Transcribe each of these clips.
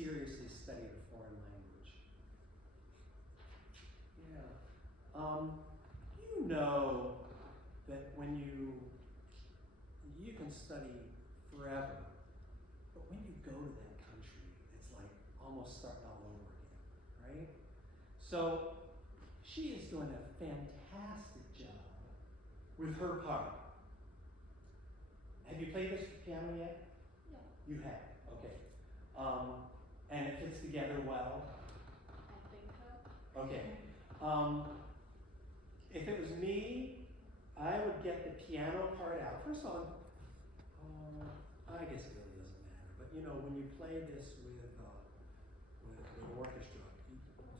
Seriously studied a foreign language. Yeah. You know that when you can study forever, but when you go to that country, it's like almost starting all over again, right? So she is doing a fantastic job with her part. Have you played this piano yet? No. You have, okay. And it fits together well? I think so. Okay. If it was me, I would get the piano part out. First of all, I guess it really doesn't matter. But you know, when you play this with orchestra,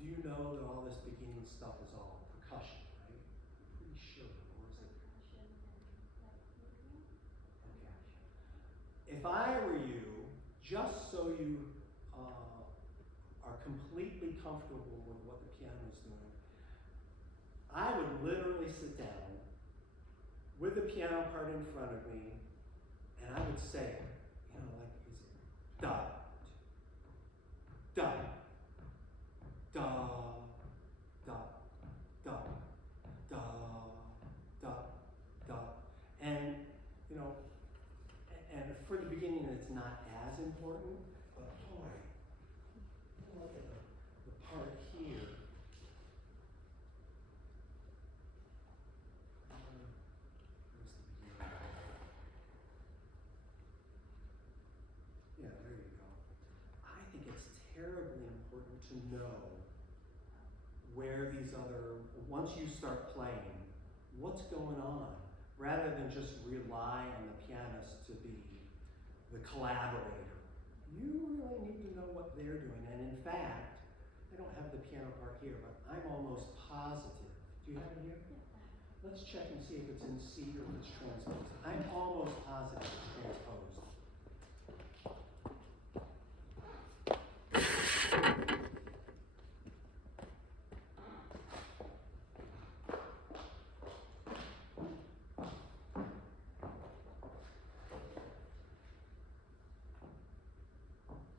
do you know that all this beginning stuff is all percussion, right? I'm pretty sure, or is it? Percussion and Okay. If I were you, just so you are completely comfortable with what the piano is doing, I would literally sit down with the piano part in front of me, and I would say, you know, like, is it da, da, da, da, da, da, da, da, and you know, and for the beginning, it's not as important, but boy, look at the part here. to know where these other, once you start playing, what's going on, rather than just rely on the pianist to be the collaborator. You really need to know what they're doing. And in fact, I don't have the piano part here, but I'm almost positive. Do you have it here? Let's check and see if it's in C or if it's transposed. I'm almost positive it's transposed.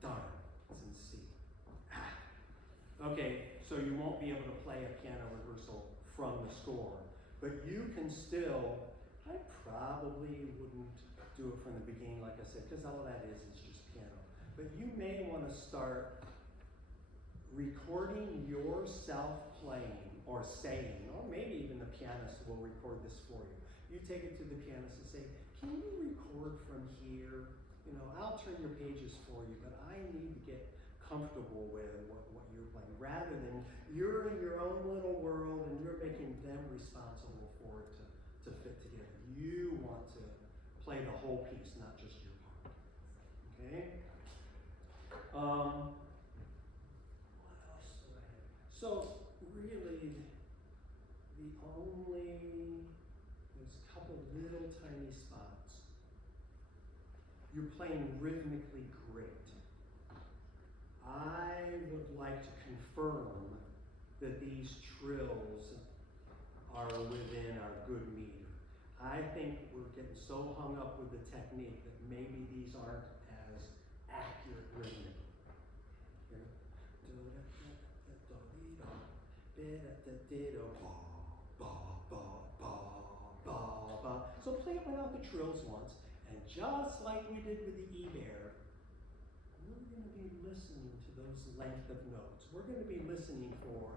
Darn, it's in C. Okay, so you won't be able to play a piano rehearsal from the score. But you can still, I probably wouldn't do it from the beginning, like I said, because all that is just piano. But you may want to start recording yourself playing or saying, or maybe even the pianist will record this for you. You take it to the pianist and say, can you record from here? You know, I'll turn your pages for you, but I need to get comfortable with what you're playing, rather than you're in your own little world and you're making them responsible for it to fit together. You want to play the whole piece, not just your part. Okay? What else do I have? So really, there's a couple little tiny spots. You're playing rhythmically great. I would like to confirm that these trills are within our good meter. I think we're getting so hung up with the technique that maybe these aren't as accurate rhythmically. So play it without the trills once, and just like we did with the E-Bear, we're going to be listening to those length of notes. We're going to be listening for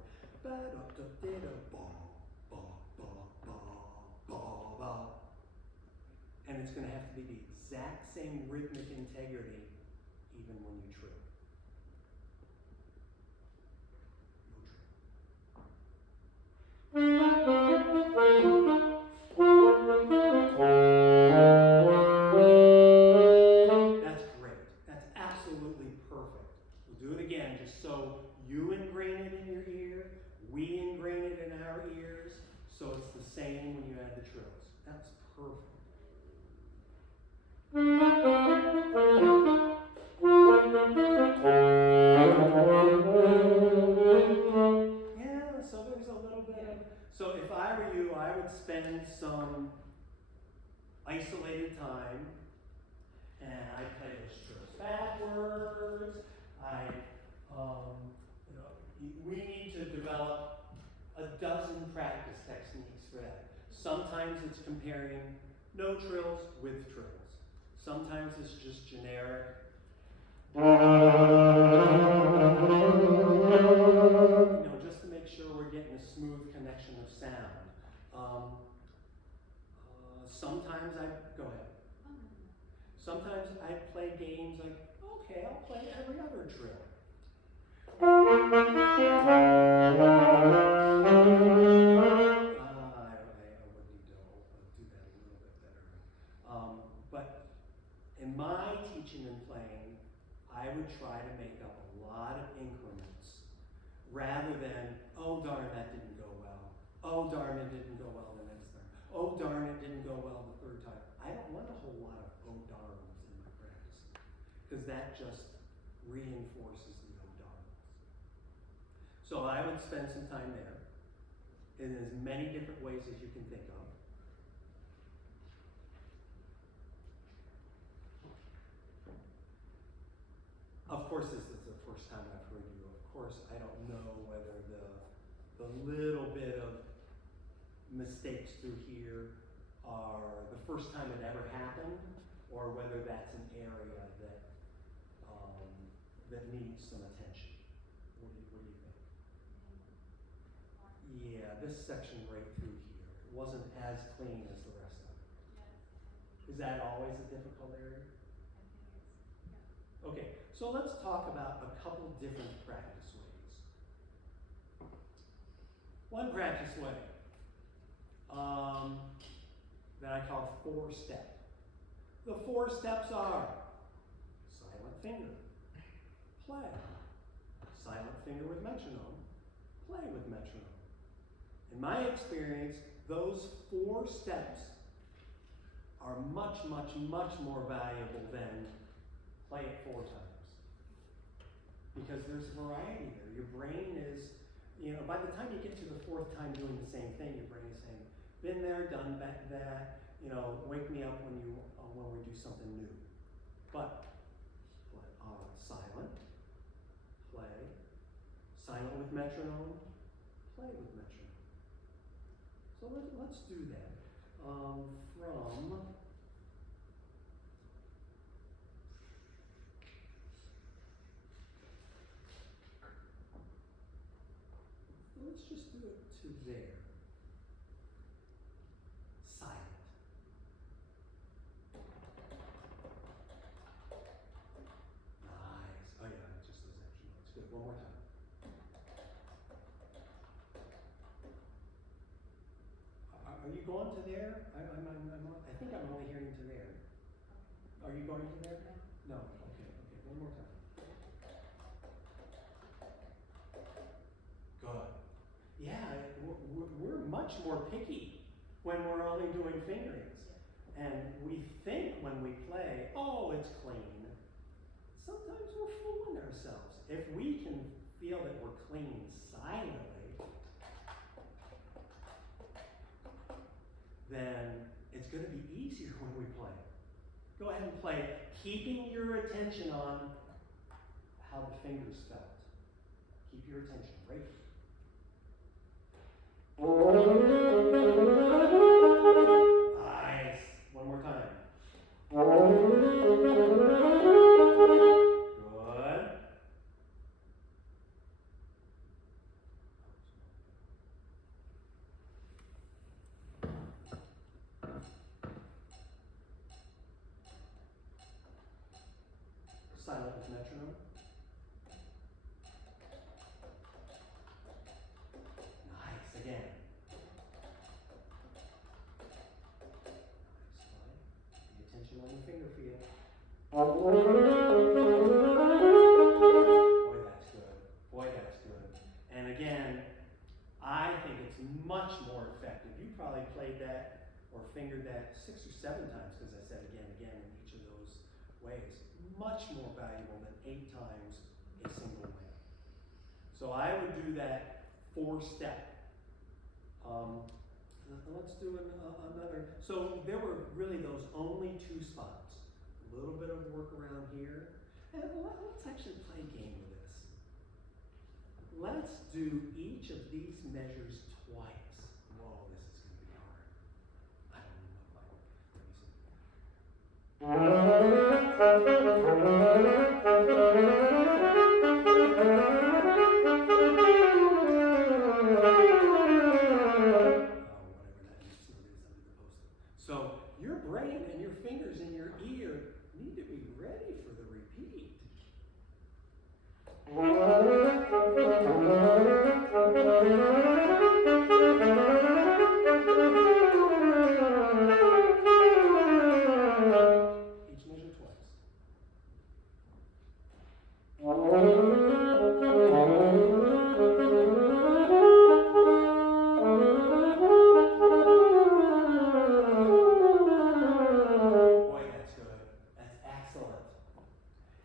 and it's going to have to be the exact same rhythmic integrity even when you trill. That's great. That's absolutely perfect. We'll do it again just so you ingrain it in your ear, we ingrain it in our ears, so it's the same when you add the trills. That's perfect. Yeah, so there's a little bit of, so if I were you, I would spend some isolated time, and I'd play those trills backwards. We need to develop a dozen practice techniques for that. Sometimes it's comparing no trills with trills. Sometimes it's just generic. Just to make sure we're getting a smooth connection of sound. Sometimes go ahead. Sometimes I play games like, okay, I'll play every other trill. I wouldn't do that a little bit better. But in my teaching and playing, I would try to make up a lot of increments rather than, oh darn, that didn't go well. Oh darn, it didn't go well the next time. Oh darn, it didn't go well the third time. I don't want a whole lot of oh darns in my practice, because that just reinforces the oh darns. So I would spend some time there in as many different ways as you can think of. Of course, this is the first time I've heard you. Of course, I don't know whether the little bit of mistakes through here are the first time it ever happened, or whether that's an area that needs some attention. What do you think? Yeah, this section right through here, it wasn't as clean as the rest of it. Is that always a difficult area? Okay, so let's talk about a couple different practice ways. one practice way that I call 4-step. The 4 steps are silent finger, play, silent finger with metronome, play with metronome. In my experience, those 4 steps are much, much, much more valuable than play it 4 times. Because there's variety there. Your brain is, by the time you get to the 4th time doing the same thing, your brain is saying, been there, done that, wake me up when we do something new. But silent, play, silent with metronome, play with metronome. So let's do that. Let's just do it to there. Silent. Nice. Oh yeah, just those extra notes. Good. One more time. Are you going to there? I think I'm only hearing to there. Are you going to there? No. Okay. One more time. Good. Yeah, we're much more picky when we're only doing fingerings. And we think when we play, oh, it's clean. Sometimes we're fooling ourselves. If we can feel that we're clean silently, then it's going to be easier when we play. Go ahead and play, keeping your attention on how the fingers felt. Keep your attention right here. Nice. One more time. Good. Silent with metronome. Nice. Again. Attention on the finger feel. Boy, that's good. And again, I think it's much more effective. You probably played that or fingered that 6 or 7 times, because I said again in each of those ways. Much more valuable than 8 times a single way. So I would do that 4-step. Let's do another. So there were really those only 2 spots. A little bit of work around here. And let's actually play a game with this. Let's do each of these measures twice. Whoa, this is going to be hard. I don't even know if I can. So your brain and your fingers in your ear need to be ready for the repeat. Each measure twice.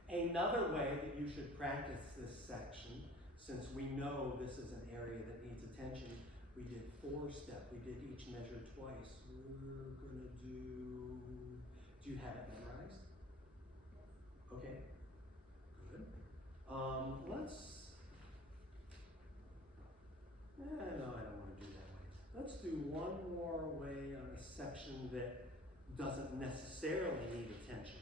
Another way that you should practice this section, since we know this is an area that needs attention, we did 4-step. We did each measure twice. We're going to do you have it memorized? Okay, good. No, I don't want to do that way. Let's do one more way on a section that doesn't necessarily need attention.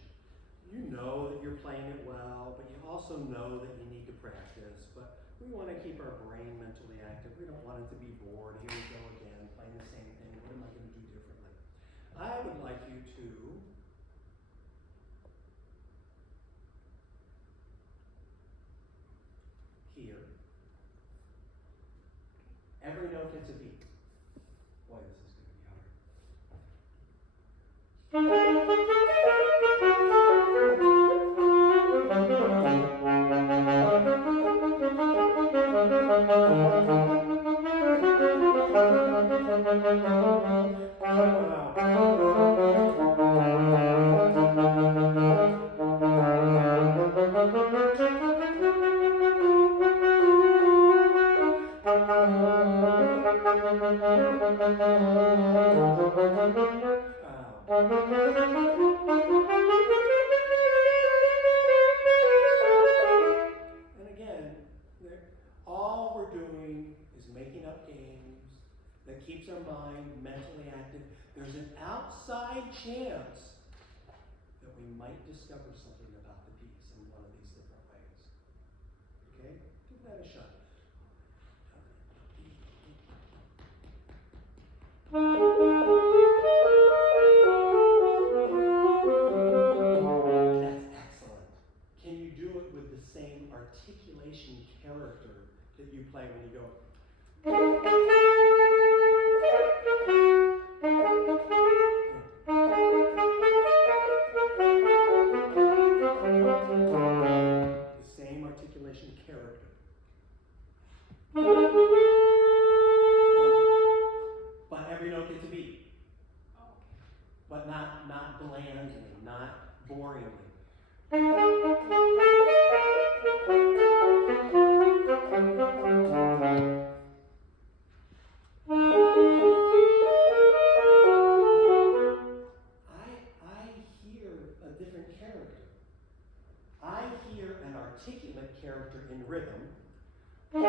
You know that you're playing it well, but you also know that you need to practice. But we want to keep our brain mentally active. We don't want it to be bored. Here we go again, playing the same thing. What am I going to do differently? I would like you to hear every note that's And again, all we're doing is making up games that keeps our mind mentally active. There's an outside chance that we might discover something about the piece in one of these different ways. Okay? Give that a shot. That's excellent. Can you do it with the same articulation character that you play when you go? The same articulation character. But every note gets a beat. Oh, okay. But not blandly, not boringly. I hear a different character. I hear an articulate character in rhythm. But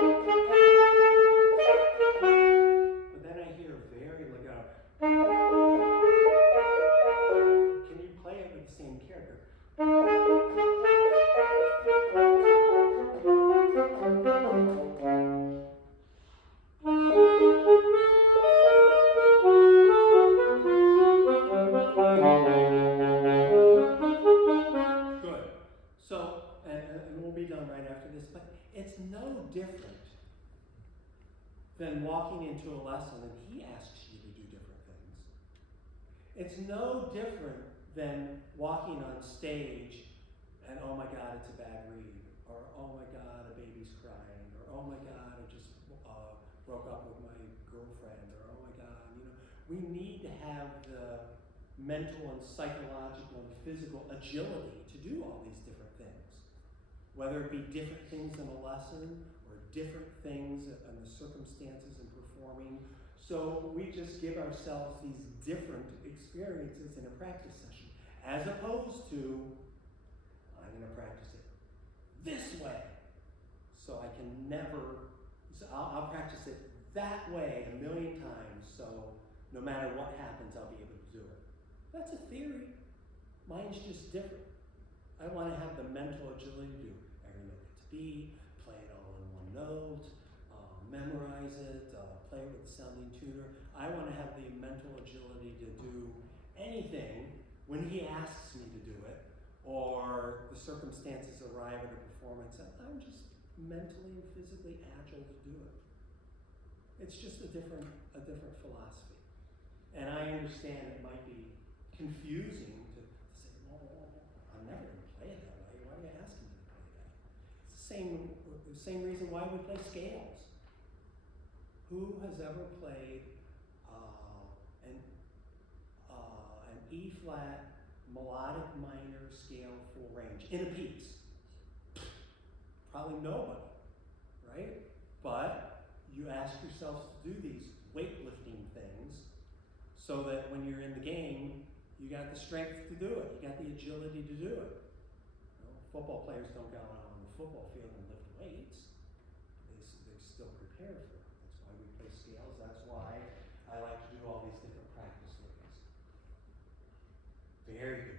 then I hear very legato. Can you play it with the same character? Good. So, and we'll be done right after this, but it's no different than walking into a lesson and he asks you to do different things. It's no different than walking on stage and, oh my God, it's a bad read, or oh my God, a baby's crying, or oh my God, I just broke up with my girlfriend, or oh my God, we need to have the mental and psychological and physical agility to do all these different things. Whether it be different things in a lesson or different things and the circumstances in performing. So we just give ourselves these different experiences in a practice session, as opposed to, I'm going to practice it this way, so I can never, so I'll practice it that way 1,000,000 times, so no matter what happens, I'll be able to do it. That's a theory. Mine's just different. I want to have the mental agility to do every note to be, play it all in one note, memorize it, play it with a sounding tuner. I want to have the mental agility to do anything when he asks me to do it, or the circumstances arrive at a performance, and I'm just mentally and physically agile to do it. It's just a different philosophy. And I understand it might be confusing to say, well, I'm never going to play it that way. Why are you asking me to play that? It's the same reason why we play scales. Who has ever played an E-flat melodic minor scale full range in a piece? Probably nobody, right? But you ask yourselves to do these weightlifting things so that when you're in the game, you got the strength to do it. You got the agility to do it. Football players don't go out on the football field and lift weights. They still prepare for it. That's why we play scales. That's why I like to do all these different practice ways. Very good.